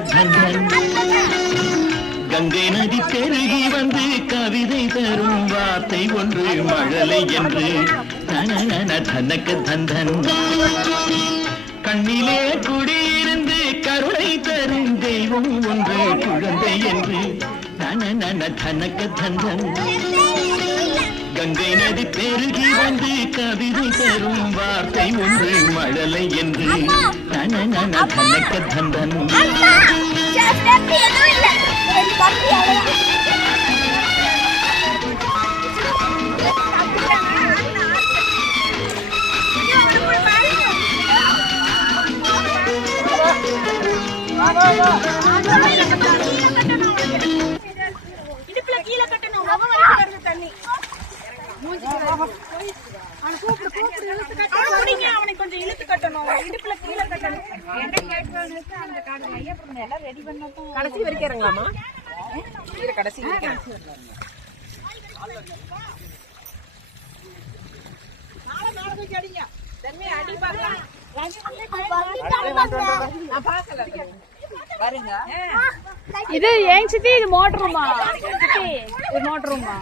தனக்கு தந்தன் கங்கை நதி பெருகி வந்து கவிதை தரும் வார்த்தை ஒன்று மழலை என்று தனக்கு தந்தன் கண்ணிலே குடியிருந்து கருணை தரும் தெய்வம் ஒன்று குழந்தை என்று தனக்கு தந்தன் கங்கை நதி பெருகி வந்து கவிதை தரும் வார்த்தை ஒன்று மழலை என்று தனக்கு தந்தன் இடுப்புல கீழே கட்டணும் தண்ணி அவனுக்கு கொஞ்சம் இழுத்து கட்டணும் இடுப்புல கீழே கட்டணும் கடைசி வரைக்கும் கடைசி இது ஏன் சித்தி இது மோட்டர் ரூமா சித்தி இது மோட்டர் ரூமா